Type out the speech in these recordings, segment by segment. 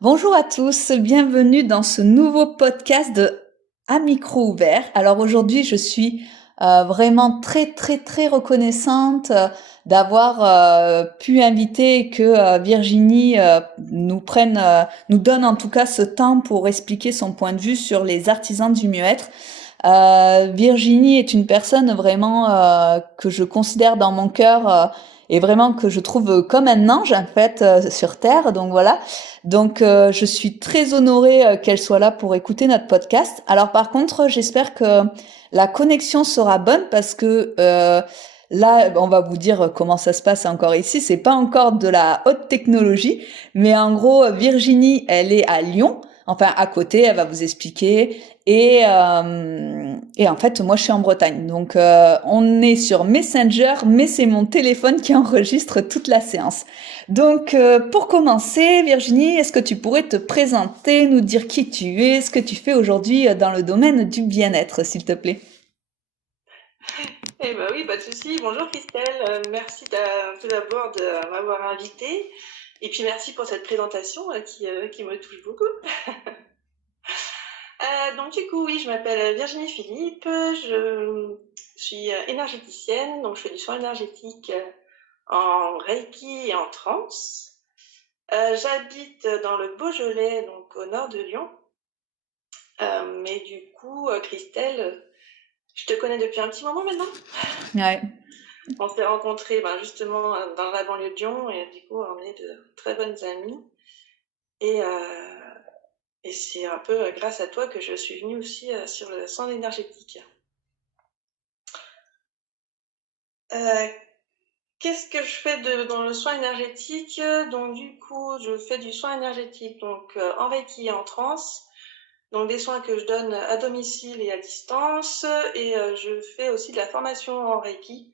Bonjour à tous, bienvenue dans ce nouveau podcast de À micro ouvert. Alors aujourd'hui, je suis vraiment très reconnaissante d'avoir pu inviter et que Virginie nous donne en tout cas ce temps pour expliquer son point de vue sur les artisans du mieux-être. Virginie est une personne vraiment que je considère dans mon cœur et vraiment que je trouve comme un ange en fait sur Terre. Donc voilà. Donc je suis très honorée qu'elle soit là pour écouter notre podcast. Alors par contre, j'espère que la connexion sera bonne parce que là, on va vous dire comment ça se passe encore ici. C'est pas encore de la haute technologie, mais en gros, Virginie, elle est à Lyon. Enfin, à côté, elle va vous expliquer. Et en fait, moi, je suis en Bretagne. Donc, on est sur Messenger, mais c'est mon téléphone qui enregistre toute la séance. Donc, pour commencer, Virginie, est-ce que tu pourrais te présenter, nous dire qui tu es, ce que tu fais aujourd'hui dans le domaine du bien-être, s'il te plaît? Eh ben oui, pas de souci. Bonjour Christelle. Merci tout d'abord de m'avoir invitée. Et puis merci pour cette présentation qui me touche beaucoup. Donc du coup, oui, je m'appelle Virginie Philippe. Je suis énergéticienne, donc je fais du soin énergétique en Reiki et en trance. J'habite dans le Beaujolais, donc au nord de Lyon. Mais du coup, Christelle, je te connais depuis un petit moment maintenant. Ouais. On s'est rencontrés justement dans la banlieue de Lyon et du coup on est de très bonnes amies. Et, euh, et c'est un peu grâce à toi que je suis venue aussi sur le soin énergétique. Euh, Qu'est-ce que je fais dans le soin énergétique? Donc du coup je fais du soin énergétique donc en Reiki et en trance. Donc des soins que je donne à domicile et à distance. Et je fais aussi de la formation en Reiki.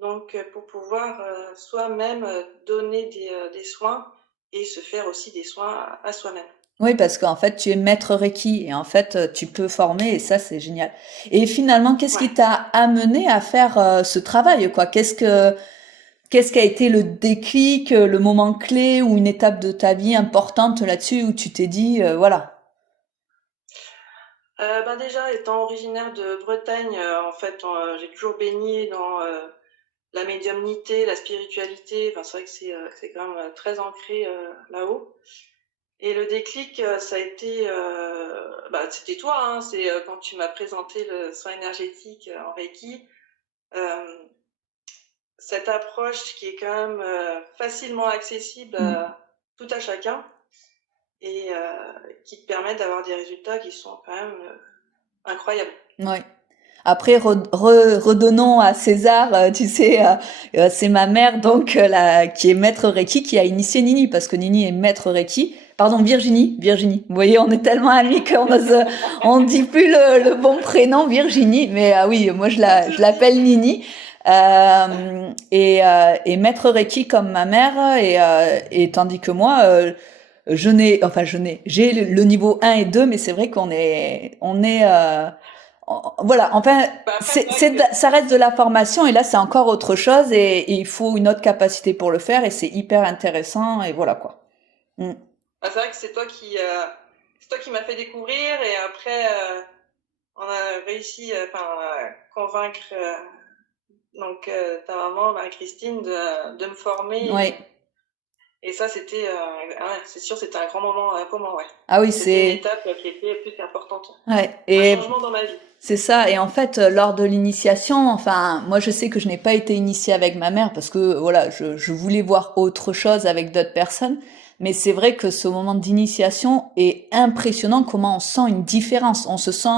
Donc, pour pouvoir soi-même donner des soins et se faire aussi des soins à soi-même. Oui, parce qu'en fait, tu es maître Reiki et en fait, tu peux former et ça, c'est génial. Et finalement, qu'est-ce Ouais. qui t'a amené à faire ce travail, quoi? Qu'est-ce qui a été le déclic, le moment clé ou une étape de ta vie importante là-dessus où tu t'es dit, voilà. Déjà, étant originaire de Bretagne, en fait, j'ai toujours baigné dans la médiumnité, la spiritualité. Enfin, c'est vrai que c'est quand même très ancré là-haut. Et le déclic, ça a été, c'était toi, hein, c'est quand tu m'as présenté le soin énergétique en Reiki. Euh, cette approche qui est quand même facilement accessible Mm. à tout à chacun et qui te permet d'avoir des résultats qui sont quand même incroyables. Ouais. Après, redonnons à César, tu sais, c'est ma mère donc qui est maître Reiki qui a initié Nini parce que Nini est maître Reiki. Pardon, Virginie. Vous voyez, on est tellement amis on dit plus le bon prénom Virginie, mais ah oui, moi Pas de je souci. l'appelle Nini. Et maître Reiki comme ma mère et tandis que moi, j'ai le niveau 1 et 2, mais c'est vrai voilà, enfin, Après, c'est vrai que ça reste de la formation et là, c'est encore autre chose et il faut une autre capacité pour le faire et c'est hyper intéressant et voilà quoi. Mm. c'est vrai que c'est toi qui m'as fait découvrir et après on a réussi à convaincre ta maman, Christine, de me former Ouais. et ça c'était ouais, c'est sûr c'était un grand moment pour moi, ouais. Ah oui, C'était une étape qui était plus qu'importante. ouais. Un Et changement dans ma vie. c'est ça. Et en fait, lors de l'initiation, enfin, moi, je sais que je n'ai pas été initiée avec ma mère parce que, voilà, je voulais voir autre chose avec d'autres personnes. Mais c'est vrai que ce moment d'initiation est impressionnant comment on sent une différence. On se sent,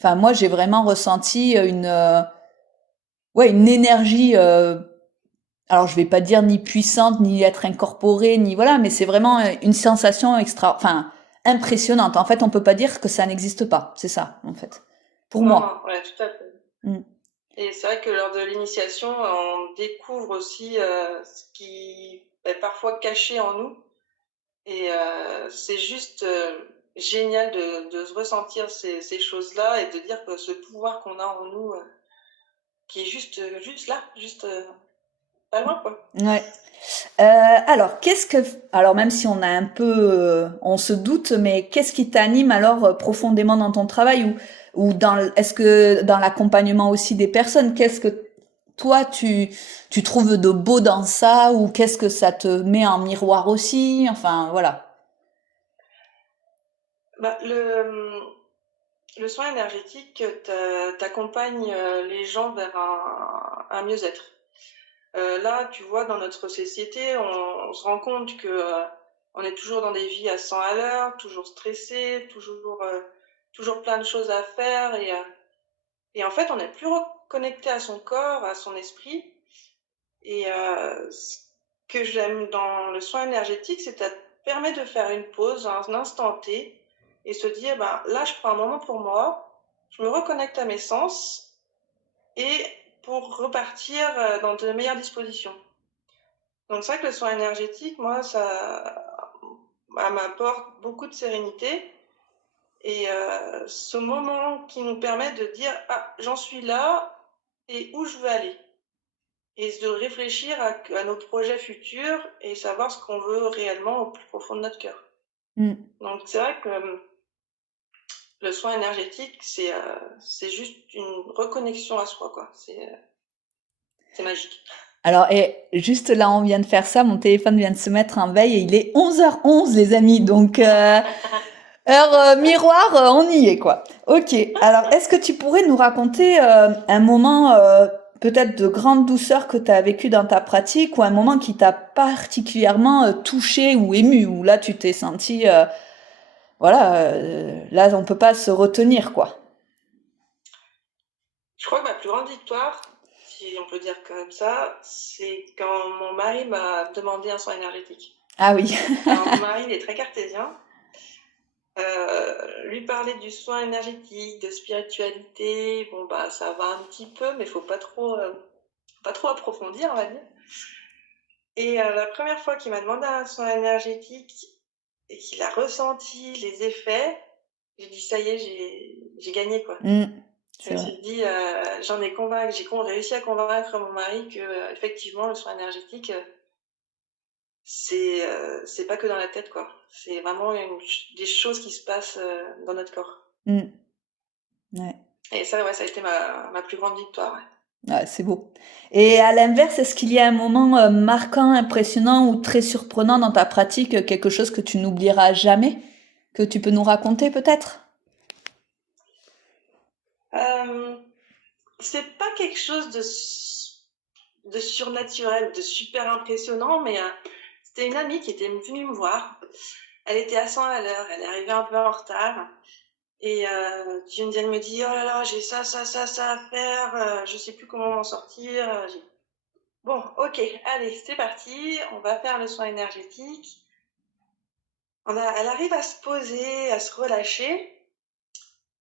enfin, moi, j'ai vraiment ressenti ouais, une énergie, alors je vais pas dire ni puissante, ni être incorporée, ni voilà, mais c'est vraiment une sensation enfin, impressionnante. En fait, on peut pas dire que ça n'existe pas. C'est ça, en fait. Pour Non, moi. non, ouais, tout à fait. Mm. Et c'est vrai que lors de l'initiation, on découvre aussi ce qui est parfois caché en nous. Et c'est juste génial de se ressentir ces choses-là et de dire que ce pouvoir qu'on a en nous, qui est juste là, juste pas loin, quoi. Ouais. Alors, alors même si on a un peu, on se doute, mais qu'est-ce qui t'anime alors profondément dans ton travail ou est-ce que dans l'accompagnement aussi des personnes, qu'est-ce que toi tu trouves de beau dans ça ou qu'est-ce que ça te met en miroir aussi? Enfin, voilà. Bah, le soin énergétique t'accompagne les gens vers un mieux-être. Là, tu vois, dans notre société, on se rend compte que on est toujours dans des vies à 100 à l'heure, toujours stressé, toujours plein de choses à faire et en fait, on n'est plus reconnecté à son corps, à son esprit. Et ce que j'aime dans le soin énergétique, c'est que ça te permet de faire une pause, un instant T, et se dire, ben, là, je prends un moment pour moi, je me reconnecte à mes sens, et pour repartir dans de meilleures dispositions. Donc c'est vrai que le soin énergétique, moi, ça m'apporte beaucoup de sérénité, et ce moment qui nous permet de dire, ah, j'en suis là, et où je veux aller. Et de réfléchir à nos projets futurs et savoir ce qu'on veut réellement au plus profond de notre cœur. Mm. Donc c'est vrai que le soin énergétique, c'est juste une reconnexion à soi, quoi. C'est magique. Alors, et juste là, on vient de faire ça, mon téléphone vient de se mettre en veille et il est 11h11, les amis. Donc, heure miroir, on y est, quoi. Ok. Alors, est-ce que tu pourrais nous raconter un moment peut-être de grande douceur que tu as vécu dans ta pratique ou un moment qui t'a particulièrement touché ou ému, où là, tu t'es senti, voilà, là, on peut pas se retenir, quoi. Je crois que ma plus grande victoire, si on peut dire comme ça, c'est quand mon mari m'a demandé un soin énergétique. Ah oui. Alors mon mari, il est très cartésien. Lui parler du soin énergétique, de spiritualité, bon bah ça va un petit peu, mais faut pas trop approfondir, on va dire. Et la première fois qu'il m'a demandé un soin énergétique et qu'il a ressenti les effets, j'ai dit ça y est, j'ai gagné quoi. Mm, Je me c'est vrai. suis dit, j'ai réussi à convaincre mon mari que effectivement le soin énergétique, c'est pas que dans la tête quoi. C'est vraiment des choses qui se passent dans notre corps. Mm, ouais. Et ça, ouais, ça a été ma plus grande victoire. Ouais. Ouais, c'est beau. Et à l'inverse, est-ce qu'il y a un moment marquant, impressionnant ou très surprenant dans ta pratique, quelque chose que tu n'oublieras jamais, que tu peux nous raconter peut-être? Euh, c'est pas quelque chose de surnaturel, de super impressionnant, mais c'était une amie qui était venue me voir. Elle était à 100 à l'heure, elle est arrivée un peu en retard. Et elle me dit, oh là là, j'ai ça, ça, ça, ça à faire, je sais plus comment m'en sortir. Bon, ok, allez, c'est parti, on va faire le soin énergétique. Elle arrive à se poser, à se relâcher,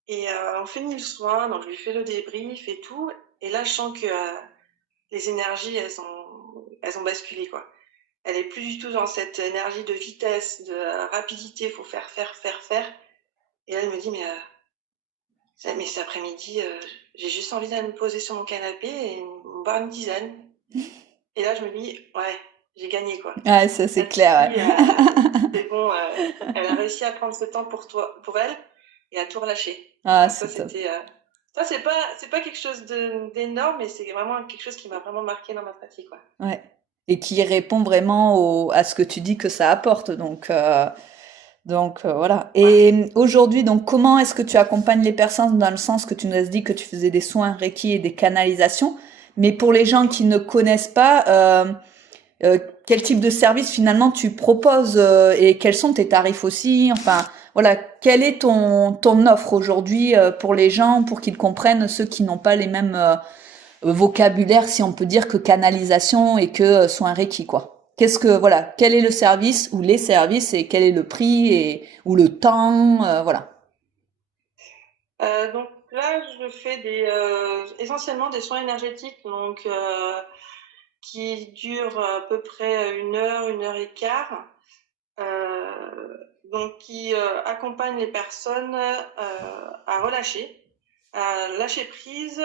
et on finit le soin, donc je lui fais le débrief et tout. Et là, je sens que les énergies, elles ont basculé, quoi. Elle est plus du tout dans cette énergie de vitesse, de rapidité, faut faire, faire, faire, faire. Et là, elle me dit, mais cet après-midi, j'ai juste envie d'aller me poser sur mon canapé et boire une tisane. Et là, je me dis, ouais, j'ai gagné, quoi. Ah, ça c'est clair. Là-dessus, c'est bon, elle a réussi à prendre ce temps pour elle et à tout relâcher. Ah, Donc ça, c'est top. c'est pas quelque chose d'énorme, mais c'est vraiment quelque chose qui m'a vraiment marqué dans ma pratique, quoi. Ouais. Et qui répond vraiment à ce que tu dis que ça apporte. Donc voilà. Ouais. Et aujourd'hui, donc comment est-ce que tu accompagnes les personnes dans le sens que tu nous as dit que tu faisais des soins Reiki et des canalisations, mais pour les gens qui ne connaissent pas, quel type de service finalement tu proposes et quels sont tes tarifs aussi? Enfin, voilà, quelle est ton offre aujourd'hui pour les gens, pour qu'ils comprennent, ceux qui n'ont pas les mêmes vocabulaires, si on peut dire, que canalisation et que soins Reiki, quoi. Voilà, quel est le service ou les services et quel est le prix ou le temps, voilà. Donc là, je fais essentiellement des soins énergétiques, donc qui durent à peu près une heure et quart. Donc qui accompagne les personnes à relâcher, à lâcher prise,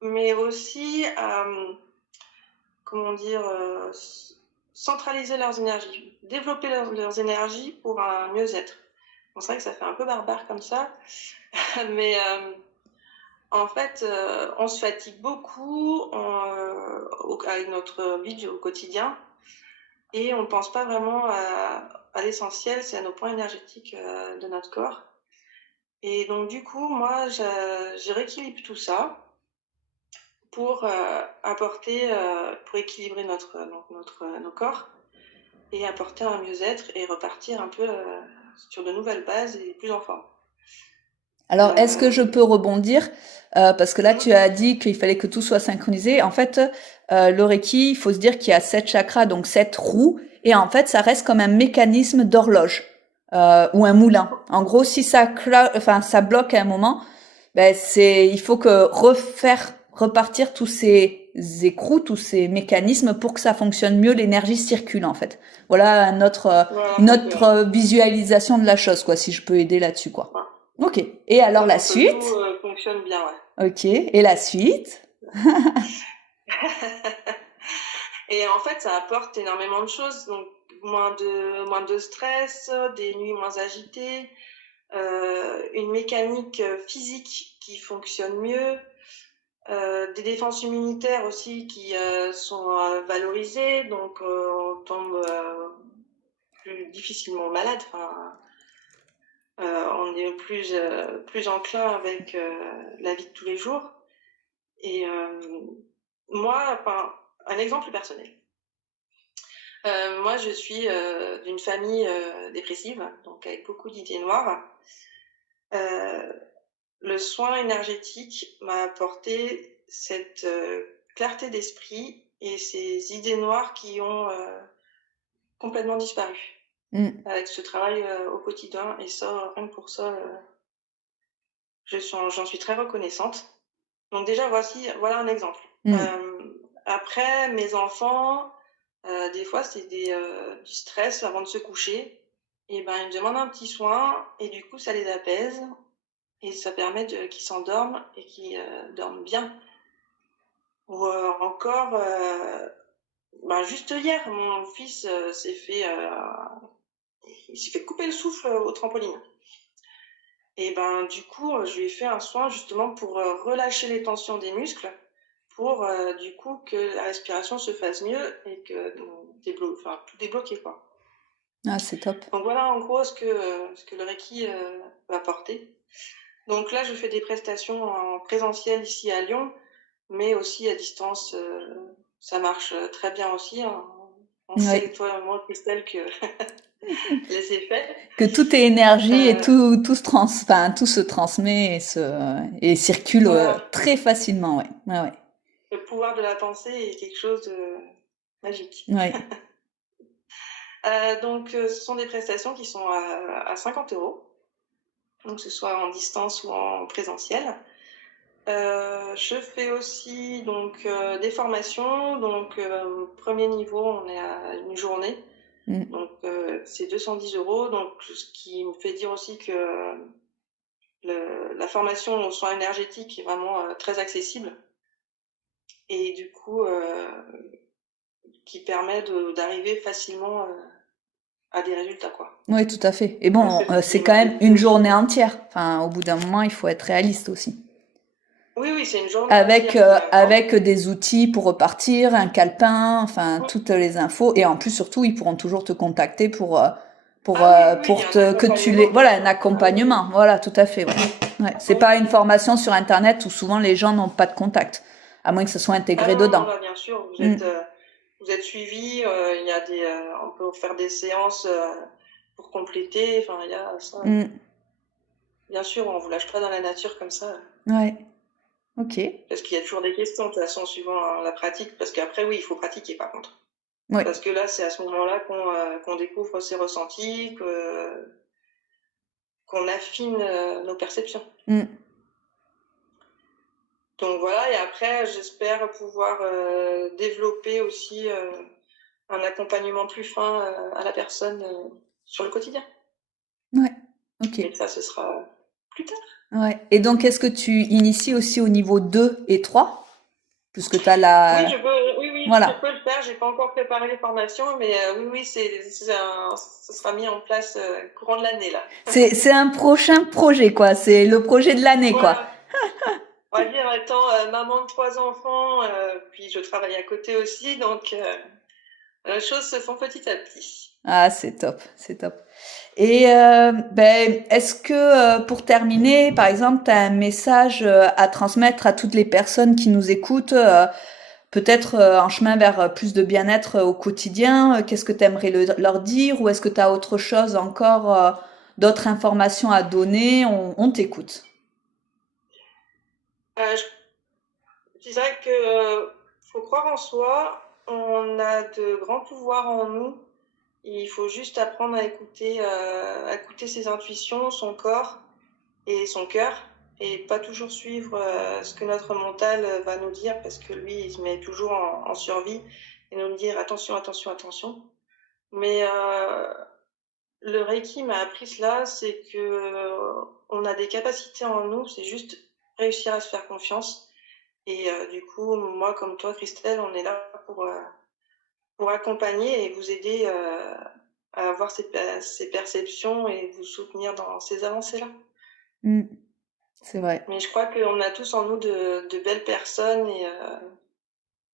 mais aussi à, comment dire, centraliser leurs énergies, développer leurs énergies pour un mieux-être. Bon, c'est vrai que ça fait un peu barbare comme ça, mais en fait, on se fatigue beaucoup avec notre vie au quotidien et on ne pense pas vraiment à l'essentiel, c'est à nos points énergétiques de notre corps. Et donc du coup, moi, je rééquilibre tout ça pour pour équilibrer nos corps et apporter un mieux-être et repartir un peu sur de nouvelles bases et plus en forme. Alors, est-ce que je peux rebondir? Parce que là, tu as dit qu'il fallait que tout soit synchronisé. En fait, le Reiki, il faut se dire qu'il y a 7 chakras, donc 7 roues, et en fait, ça reste comme un mécanisme d'horloge ou un moulin. En gros, si ça bloque à un moment, ben il faut que repartir tous ces écrous, tous ces mécanismes pour que ça fonctionne mieux, l'énergie circule en fait. Voilà notre visualisation de la chose, quoi, si je peux aider là-dessus, quoi. Voilà. Ok. Et alors la Tout suite? fonctionne bien, ouais. Ok. Et la suite? Et en fait, ça apporte énormément de choses. Donc, moins de stress, des nuits moins agitées, une mécanique physique qui fonctionne mieux, des défenses immunitaires aussi qui sont valorisées. Donc, on tombe plus difficilement malade. Enfin, on est plus enclin avec la vie de tous les jours. Et moi, enfin, un exemple personnel. Moi, je suis d'une famille dépressive, donc avec beaucoup d'idées noires. Le soin énergétique m'a apporté cette clarté d'esprit et ces idées noires qui ont complètement disparu avec ce travail au quotidien. Et ça, rien que pour ça, j'en suis très reconnaissante. Donc déjà, voilà un exemple. Après, mes enfants, des fois, c'est du stress avant de se coucher. Et ben, ils me demandent un petit soin et du coup, ça les apaise et ça permet qu'ils s'endorment et qu'ils dorment bien. Ou encore, juste hier, mon fils il s'est fait couper le souffle au trampoline. Et ben, du coup, je lui ai fait un soin justement pour relâcher les tensions des muscles, pour du coup que la respiration se fasse mieux et que tout débloquer, quoi. Ah, c'est top. Donc voilà en gros ce que le Reiki va apporter. Donc là, je fais des prestations en présentiel ici à Lyon, mais aussi à distance. Ça marche très bien aussi. On sait, toi et moi, Christelle, que les effets. Que tout est énergie et tout se transmet et circule Voilà. très facilement, ouais. Ouais. Le pouvoir de la pensée est quelque chose de magique. Ouais. Donc, ce sont des prestations qui sont à 50 €, donc que ce soit en distance ou en présentiel. Je fais aussi donc des formations. Donc, premier niveau, on est à une journée. Donc, c'est 210 €. Donc, ce qui me fait dire aussi que la formation aux soins énergétiques est vraiment très accessible. Et du coup, qui permet d'arriver facilement à des résultats, quoi. Oui, tout à fait. Et bon, c'est quand même une journée entière. Enfin, au bout d'un moment, il faut être réaliste aussi. Oui, c'est une journée avec des outils pour repartir, un calepin, enfin toutes les infos. Et en plus, surtout, ils pourront toujours te contacter voilà, un accompagnement. Voilà, tout à fait. Ouais. Ouais. C'est pas une formation sur Internet où souvent les gens n'ont pas de contact, à moins que ce soit intégré dedans. Non, bien sûr, vous êtes suivi. On peut faire des séances pour compléter. Enfin, il y a ça. Bien sûr, on vous lâche pas dans la nature comme ça. Ouais. Ok. Parce qu'il y a toujours des questions, de toute façon, suivant la pratique. Parce qu'après, oui, il faut pratiquer, par contre. Ouais. Parce que là, c'est à ce moment-là qu'on découvre ses ressentis, qu'on affine nos perceptions. Donc voilà, et après, j'espère pouvoir développer aussi un accompagnement plus fin à la personne sur le quotidien. Ouais, ok. Mais ça, ce sera plus tard. Ouais. Et donc, est-ce que tu inities aussi au niveau 2 et 3? Puisque tu as la... Oui, je Voilà. peux le faire. J'ai pas encore préparé les formations, mais oui, ce sera mis en place courant de l'année là. C'est un prochain projet, quoi. C'est le projet de l'année, quoi. Voilà. On va dire, étant maman de 3 enfants, puis je travaille à côté aussi, donc les choses se font petit à petit. Ah, c'est top, c'est top. Et ben, est-ce que pour terminer, par exemple, tu as un message à transmettre à toutes les personnes qui nous écoutent, peut-être en chemin vers plus de bien-être au quotidien? Qu'est-ce que tu aimerais leur dire ou est-ce que tu as autre chose encore, d'autres informations à donner? On t'écoute. Je dirais que faut croire en soi. On a de grands pouvoirs en nous. Il faut juste apprendre à écouter ses intuitions, son corps et son cœur, et pas toujours suivre ce que notre mental va nous dire, parce que lui, il se met toujours en survie et nous dire attention, attention, attention. Mais le Reiki m'a appris cela, c'est que on a des capacités en nous, c'est juste réussir à se faire confiance. Et du coup, moi, comme toi, Christelle, on est là pour accompagner et vous aider à avoir ces perceptions et vous soutenir dans ces avancées-là. Mm, c'est vrai. Mais je crois qu'on a tous en nous de belles personnes et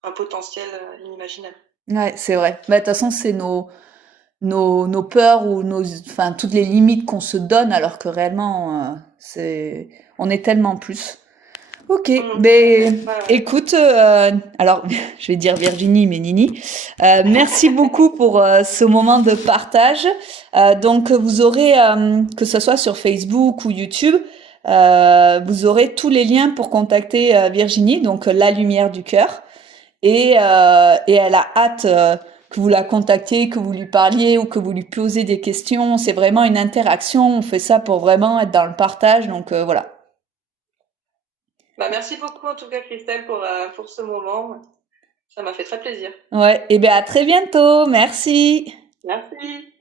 un potentiel inimaginable. Ouais, c'est vrai. Bah, de toute façon, c'est nos peurs ou enfin, toutes les limites qu'on se donne alors que réellement, on est tellement plus. Ok, ben Ouais, ouais. écoute, alors je vais dire Virginie, mais Nini, merci beaucoup pour ce moment de partage. Donc vous aurez, que ce soit sur Facebook ou YouTube, vous aurez tous les liens pour contacter Virginie, donc La Lumière du Cœur, et elle a hâte que vous la contactiez, que vous lui parliez ou que vous lui posiez des questions. C'est vraiment une interaction. On fait ça pour vraiment être dans le partage. Donc voilà. Bah, merci beaucoup en tout cas Christelle pour ce moment. Ça m'a fait très plaisir. Ouais. Et bien à très bientôt. Merci. Merci.